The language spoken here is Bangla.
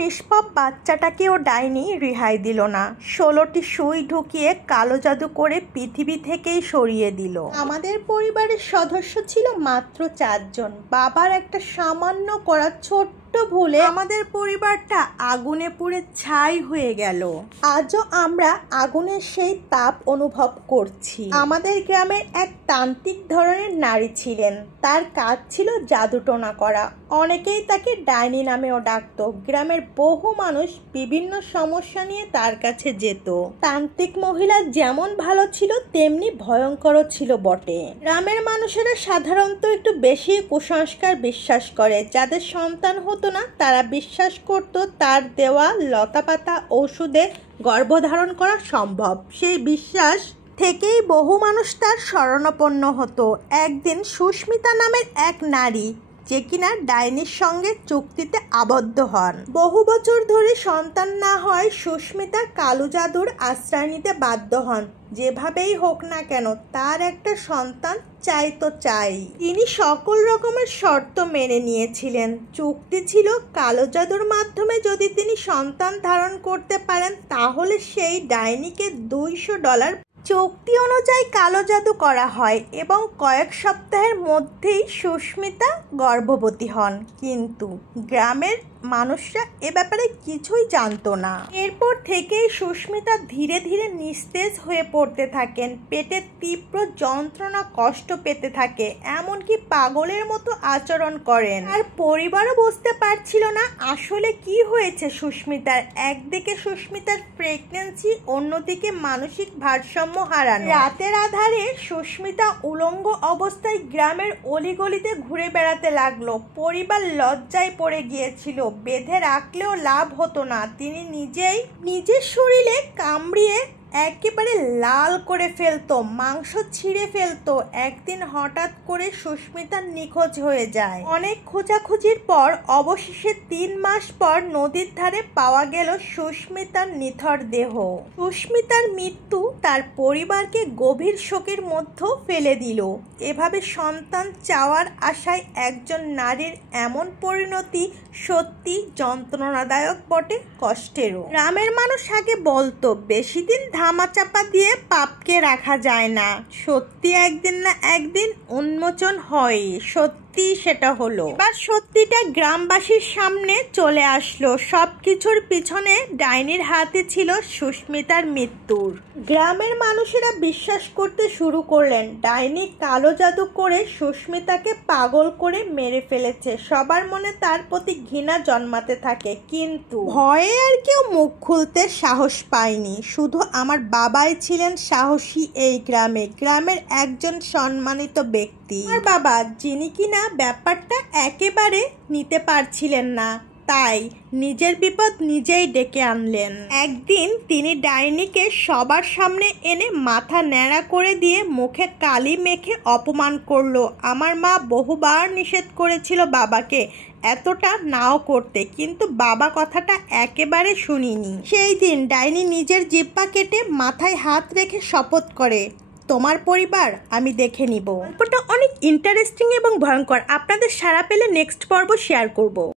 নিষ্পাপ বাচ্চাটাকেও ডাইনি রেহাই দিল না। 16টি সুই ঢুকিয়ে কালো জাদু করে পৃথিবী থেকেই সরিয়ে দিল। আমাদের পরিবারের সদস্য ছিল মাত্র 4 জন। বাবার একটা সামান্য করা ছোট্ট ভুলে আমাদের পরিবারটা আগুনে পুড়ে ছাই হয়ে গেল। আজও আমরা আগুনের সেই তাপ অনুভব করছি। আমাদের গ্রামের এক তান্ত্রিক ধরনের নারী ছিলেন। তার কাজ ছিল জাদুটোনা করা। অনেকেই তাকে ডাইনি নামেও ডাকতো। গ্রামের বহু মানুষ বিভিন্ন সমস্যা নিয়ে তার কাছে যেত। তান্ত্রিক মহিলা যেমন ভালো ছিল তেমনি ভয়ঙ্করও ছিল বটে। গ্রামের মানুষেরা সাধারণত একটু বেশি কুসংস্কার বিশ্বাস করে। যাদের সন্তান হতো না তারা বিশ্বাস করত তার দেওয়া লতাপাতা ঔষধে গর্ভধারণ করা সম্ভব। সেই বিশ্বাস থেকেই বহু মানুষ তার শরণাপন্ন হতো। একদিন সুস্মিতা নামের এক নারী, যে কিনা ডাইনির সঙ্গে চুক্তিতে আবদ্ধ হন। বহু বছর ধরে সন্তান না হয় সুস্মিতা কালো জাদুর আশ্রয় নিতে বাধ্য হন। যেভাবেই হোক না কেন তার একটা সন্তান চাই তো চাই। তিনি সকল রকমের শর্ত মেনে নিয়েছিলেন। চুক্তি ছিল কালো জাদুর মাধ্যমে যদি তিনি সন্তান ধারণ করতে পারেন তাহলে সেই ডাইনিকে $200। চুক্তি অনুযায়ী কালো জাদু করা হয় এবং কয়েক সপ্তাহের মধ্যেই সুস্মিতা গর্ভবতী হন। কিন্তু গ্রামের মানুষরা এ ব্যাপারে কিছুই জানতো না। এরপর থেকেই সুস্মিতা ধীরে ধীরে নিস্তেজ হয়ে পড়তে থাকেন। পেটে তীব্র যন্ত্রণা কষ্ট পেতে থাকে, এমনকি পাগলের মতো আচরণ করেন। আর পরিবারও বুঝতে পারছিল না আসলে কি হয়েছে সুস্মিতার। একদিকে সুস্মিতার প্রেগন্যান্সি, অন্যদিকে মানসিক ভারসাম্য হারানো। রাতের আধারে সুস্মিতা উলঙ্গ অবস্থায় গ্রামের অলিগলিতে ঘুরে বেড়াতে লাগলো। পরিবার লজ্জায় পড়ে গিয়েছিল। বেঁধে রাখলেও লাভ হতো না। তিনি নিজের শরীরে কামড়িয়ে একেবারে লাল করে ফেলতো, মাংস ছিঁড়ে ফেলতো। একদিন হঠাৎ করে সুস্মিতা নিখোঁজ হয়ে যায়। অনেক খোঁজাখুঁজির পর অবশেষে 3 মাস পর নদীর ধারে পাওয়া গেল সুস্মিতার নিথর দেহ। সুস্মিতার মৃত্যু তার পরিবারকে গভীর শোকের মধ্যে ফেলে দিল। এভাবে সন্তান চাওয়ার আশায় একজন নারীর এমন পরিণতি সত্যি যন্ত্রণাদায়ক বটে, কষ্টেরও। গ্রামের মানুষ আগে বলতো বেশি দিন ধামাচাপা দিয়ে পাপকে রাখা যায় না। সত্যি একদিন না একদিন উন্মোচন হয়। সত্যি সেটা হলো। এবার সত্যিটা গ্রামবাসীর সামনে চলে আসলো। সবকিছুর পিছনে ডাইনির হাতে ছিল সুস্মিতার মৃত্যুর। গ্রামের মানুষেরা বিশ্বাস করতে শুরু করলেন ডাইনি কালো জাদু করে সুস্মিতাকে পাগল করে মেরে ফেলেছে। সবার মনে তার প্রতি ঘৃণা জন্মাতে থাকে, কিন্তু ভয়ে আর কেউ মুখ খুলতে সাহস পায়নি। শুধু আমার বাবাই ছিলেন সাহসী এই গ্রামের একজন সম্মানিত ব্যক্তি। আমার বাবা, যিনি কিনা ব্যাপারটা একেবারে নিতে পারছিলেন না, তাই নিজের বিপদ নিজেই ডেকে আনলেন। একদিন তিনি ডাইনিকে সবার সামনে এনে মাথা ন্যাড়া করে দিয়ে মুখে কালি মেখে অপমান করলো। আমার মা বহুবার নিষেধ করেছিল বাবাকে এতটা নাও করতে, কিন্তু বাবা কথাটা একেবারে শুনিনি। সেই দিন ডাইনি নিজের জিহ্বা কেটে মাথায় হাত রেখে শপথ করে, তোমার পরিবার আমি দেখে নিব। গল্পটা অনেক ইন্টারেস্টিং এবং ভয়ঙ্কর। আপনাদের সাড়া পেলে নেক্সট পর্ব শেয়ার করব।